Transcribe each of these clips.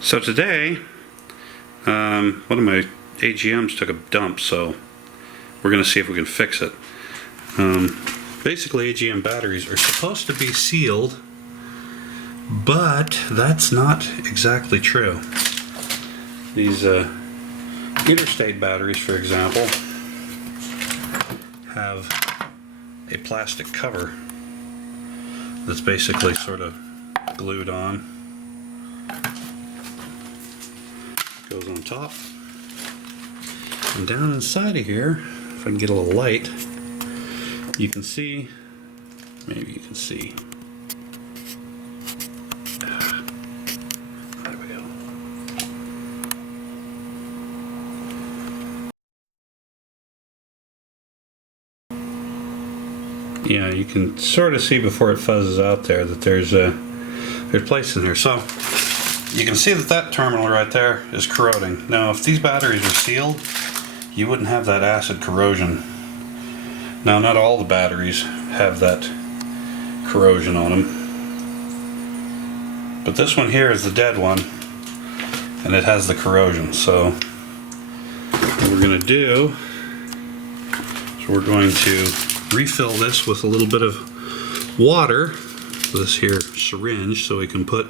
So today, one of my AGMs took a dump, so we're going to see if we can fix it. Basically, AGM batteries are supposed to be sealed, but that's not exactly true. These interstate batteries, for example, have a plastic cover that's basically sort of glued on. Goes on top. And down inside of here, if I can get a little light, you can see, maybe you can see. There we go. Yeah, you can sort of see before it fuzzes out there that there's place in here. So you can see that terminal right there is corroding. Now, if these batteries were sealed, you wouldn't have that acid corrosion. Now, not all the batteries have that corrosion on them, but this one here is the dead one, and it has the corrosion. So what we're going to do is we're going to refill this with a little bit of water, this here syringe, so we can put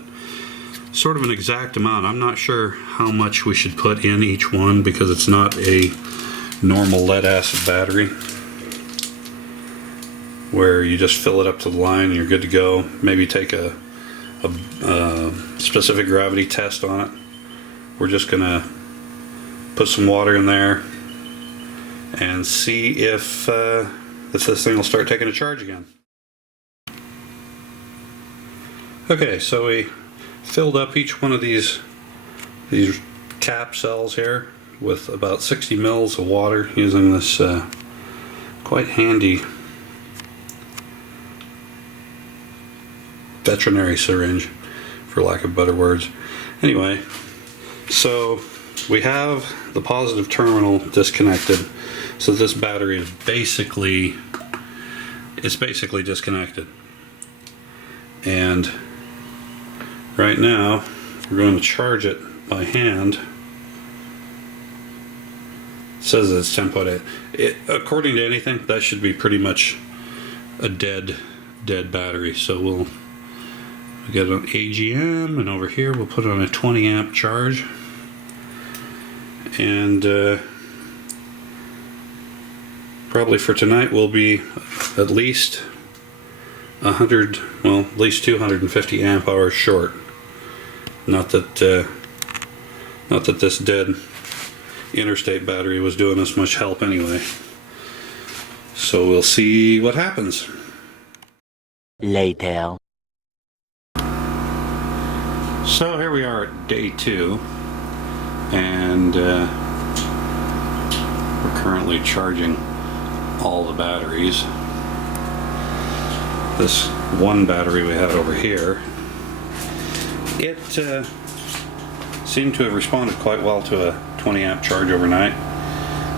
sort of an exact amount. I'm not sure how much we should put in each one because it's not a normal lead acid battery where you just fill it up to the line and you're good to go. Maybe take a specific gravity test on it. We're just gonna put some water in there and see if this thing will start taking a charge again. Okay, so we filled up each one of these cap cells here with about 60 mils of water using this quite handy veterinary syringe, for lack of better words. Anyway, so we have the positive terminal disconnected, so this battery is basically disconnected. And right now, we're going to charge it by hand. It says it's 10.8. According to anything, that should be pretty much a dead battery. So we'll get an AGM, and over here we'll put it on a 20 amp charge. And probably for tonight we'll be at least 100, well, at least 250 amp hours short. Not that this dead interstate battery was doing us much help anyway. So we'll see what happens. Later. So here we are at day 2, and we're currently charging all the batteries. This one battery we have over here, it seemed to have responded quite well to a 20 amp charge overnight,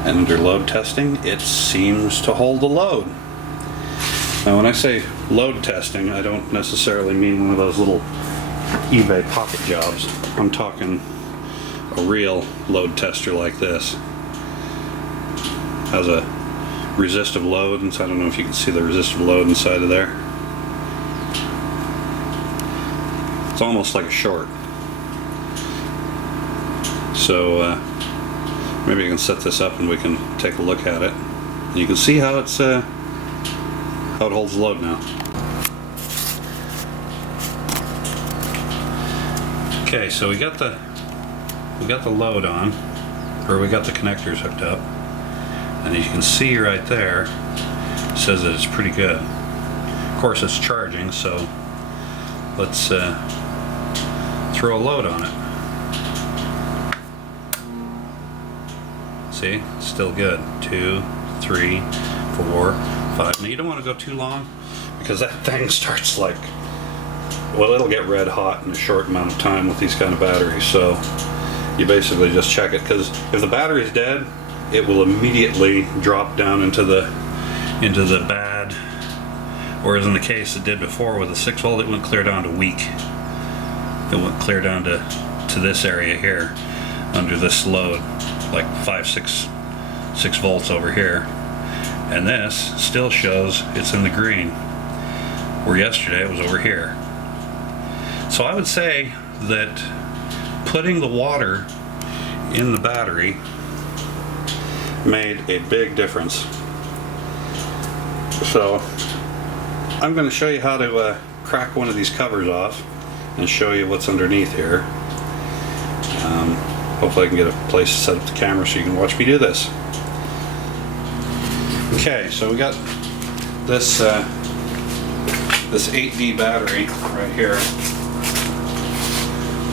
and under load testing it seems to hold the load. Now when I say load testing, I don't necessarily mean one of those little eBay pocket jobs. I'm talking a real load tester like this. Has a resistive load, and so I don't know if you can see the resistive load inside of there. It's almost like a short. So maybe I can set this up and we can take a look at it. And you can see how it's how it holds the load now. Okay, so we got the load on, or we got the connectors hooked up, and as you can see right there, it says that it's pretty good. Of course, it's charging, so let's throw a load on it. See, it's still good. 2, 3, 4, 5. Now you don't want to go too long because that thing starts like, well, it'll get red hot in a short amount of time with these kind of batteries. So you basically just check it, because if the battery's dead, it will immediately drop down into the bad, whereas in the case it did before with a 6 volt, it went clear down to weak. It went clear down to to this area here under this load, like 6 volts over here, and this still shows it's in the green, where yesterday it was over here. So I would say that putting the water in the battery made a big difference. So I'm going to show you how to crack one of these covers off and show you what's underneath here. Hopefully I can get a place to set up the camera so you can watch me do this. Okay, so we got this this 8V battery right here.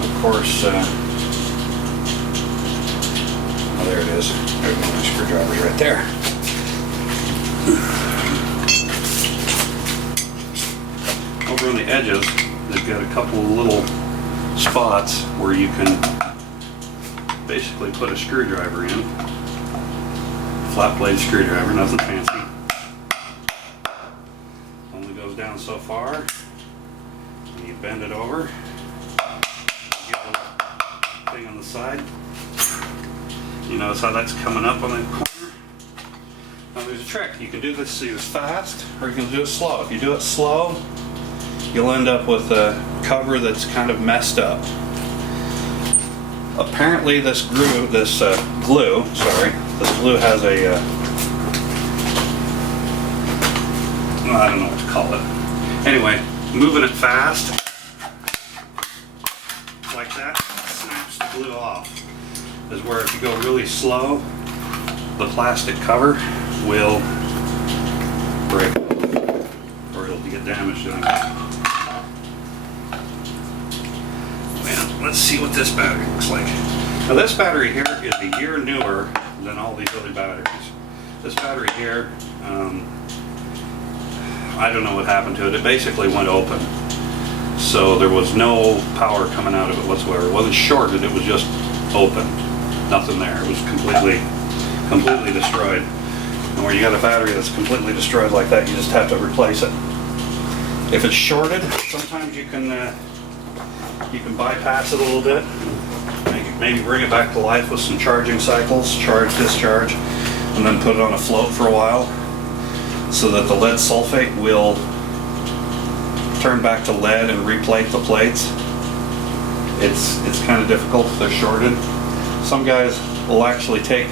Of course, oh, there it is. There's my screwdriver right there. Over on the edges, they've got a couple of little spots where you can basically put a screwdriver in. Flat blade screwdriver, nothing fancy. Only goes down so far. And you bend it over. Get the thing on the side. You notice how that's coming up on the corner? Now there's a trick. You can do this either fast or you can do it slow. If you do it slow, you'll end up with a cover that's kind of messed up. Apparently this glue has a, I don't know what to call it. Anyway, moving it fast, like that, snaps the glue off. Is where if you go really slow, the plastic cover will break, or it'll get damaged anyway. Let's see what this battery looks like. Now this battery here is a year newer than all these other batteries. This battery here, I don't know what happened to it. It basically went open. So there was no power coming out of it whatsoever. It wasn't shorted, it was just open. Nothing there. It was completely destroyed. And where you got a battery that's completely destroyed like that, you just have to replace it. If it's shorted, sometimes you can bypass it a little bit, maybe bring it back to life with some charging cycles, charge, discharge, and then put it on a float for a while so that the lead sulfate will turn back to lead and replate the plates. It's kind of difficult if they're shorted. Some guys will actually take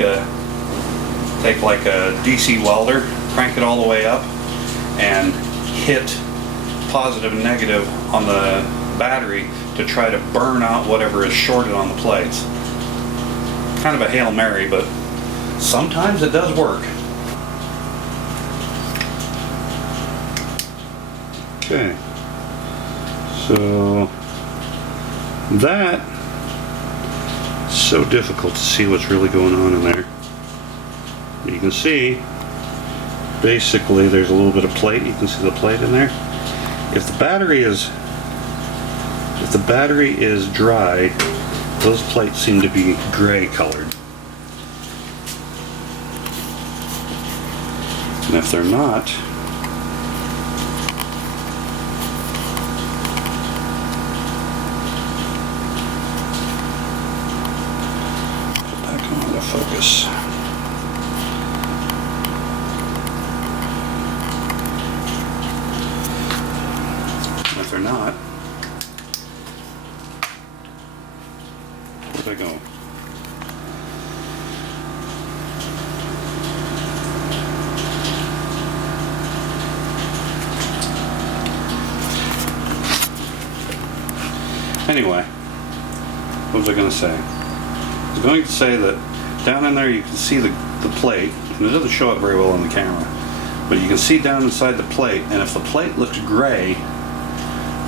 like a DC welder, crank it all the way up, and hit positive and negative on the battery to try to burn out whatever is shorted on the plates. Kind of a Hail Mary, but sometimes it does work. Okay, so that's so difficult to see what's really going on in there. You can see basically there's a little bit of plate. You can see the plate in there. If the battery is dry, those plates seem to be gray colored. And if they're not, put back on the focus. And if they're not, where'd I go? Anyway, what was I going to say? I was going to say that down in there you can see the plate, and it doesn't show up very well on the camera, but you can see down inside the plate, and if the plate looks gray,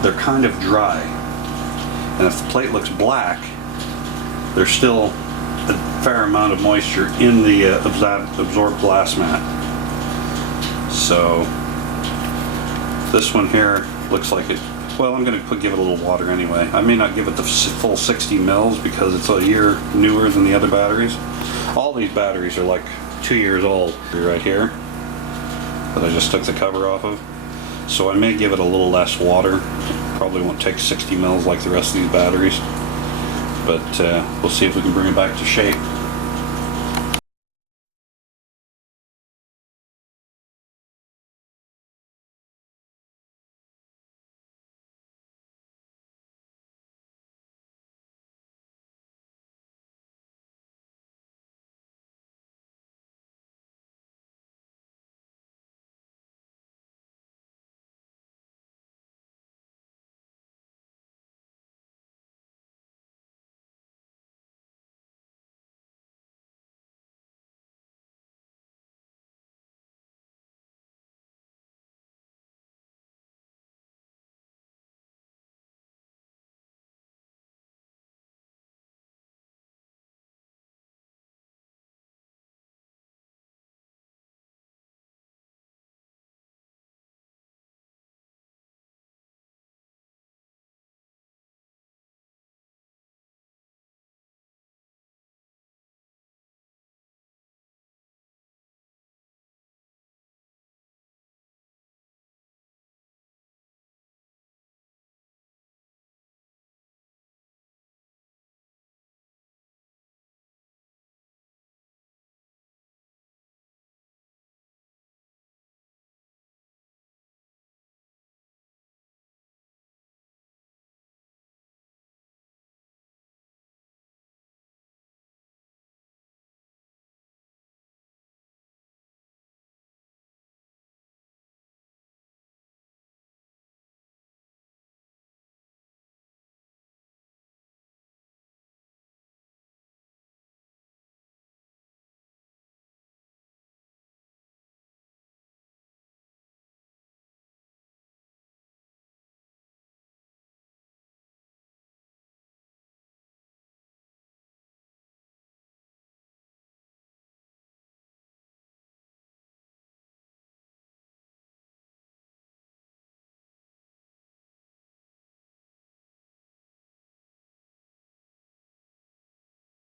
they're kind of dry. And if the plate looks black, there's still a fair amount of moisture in the absorbed glass mat. So this one here looks like it. Well, I'm going to give it a little water anyway. I may not give it the full 60 mils because it's a year newer than the other batteries. All these batteries are like 2 years old right here that I just took the cover off of. So I may give it a little less water. Probably won't take 60 mils like the rest of these batteries. but we'll see if we can bring it back to shape.